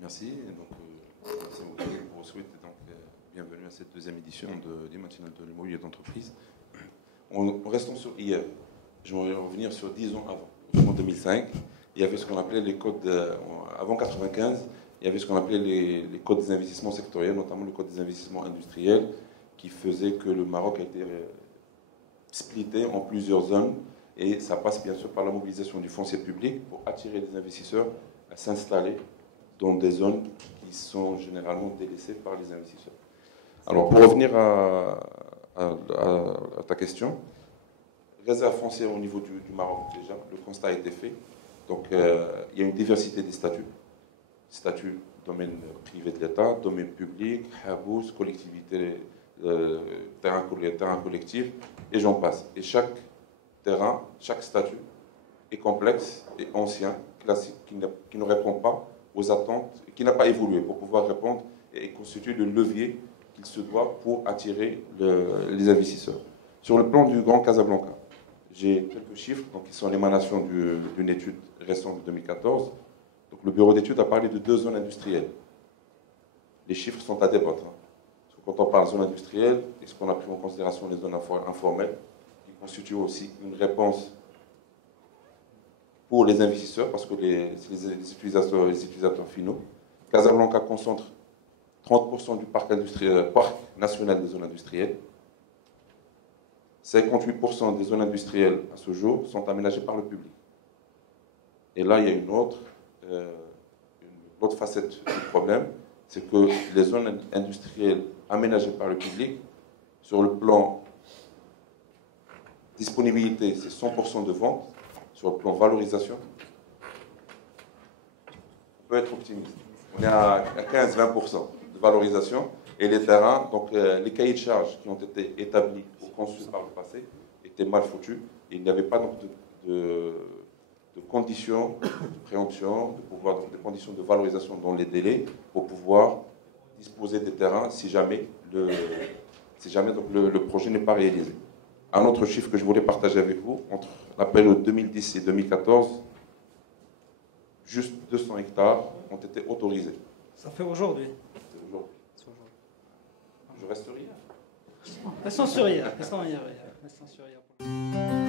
Merci. Donc, pour vous souhaiter donc bienvenue à cette deuxième édition du matinal de l'immobilier d'entreprise. En restant sur hier, je vais revenir sur 10 ans avant. En 2005, il y avait ce qu'on appelait les codes, avant 95, il y avait ce qu'on appelait les codes des investissements sectoriels, notamment le code des investissements industriels, qui faisait que le Maroc a été splitté en plusieurs zones. Et ça passe bien sûr par la mobilisation du foncier public pour attirer les investisseurs à s'installer dans des zones qui sont généralement délaissées par les investisseurs. Alors, pour revenir à ta question, réserve foncière au niveau du Maroc, déjà, le constat a été fait. Donc, il y a une diversité des statuts. Statut domaine privé de l'État, domaine public, habous, collectivité, terrain collectif, et j'en passe. Et chaque terrain, chaque statut est complexe et ancien, classique, qui ne répond pas aux attentes, qui n'a pas évolué pour pouvoir répondre et constituer le levier qu'il se doit pour attirer les investisseurs. Sur le plan du Grand Casablanca, j'ai quelques chiffres donc, qui sont l'émanation d'une étude récente de 2014. Donc, le bureau d'études a parlé de 2 zones industrielles. Les chiffres sont à débattre. Parce que quand on parle de zone industrielle, est-ce qu'on a pris en considération les zones informelles, qui constituent aussi une réponse pour les investisseurs, parce que les utilisateurs finaux. Casablanca concentre 30% du parc national des zones industrielles. 58% des zones industrielles à ce jour sont aménagées par le public. Et là, il y a une autre facette du problème, c'est que les zones industrielles aménagées par le public, sur le plan disponibilité, c'est 100% de vente. Sur le plan valorisation, on peut être optimiste. On est à 15-20% de valorisation. Et les terrains, donc les cahiers de charges qui ont été établis ou conçus par le passé, étaient mal foutus. Et il n'y avait pas donc de conditions de préemption, de conditions de valorisation dans les délais pour pouvoir disposer des terrains si jamais le projet n'est pas réalisé. Un autre chiffre que je voulais partager avec vous, entre la période 2010 et 2014, juste 200 hectares ont été autorisés. Ça fait aujourd'hui. C'est aujourd'hui. Je reste sur hier. Restons sur hier. Restons sur hier.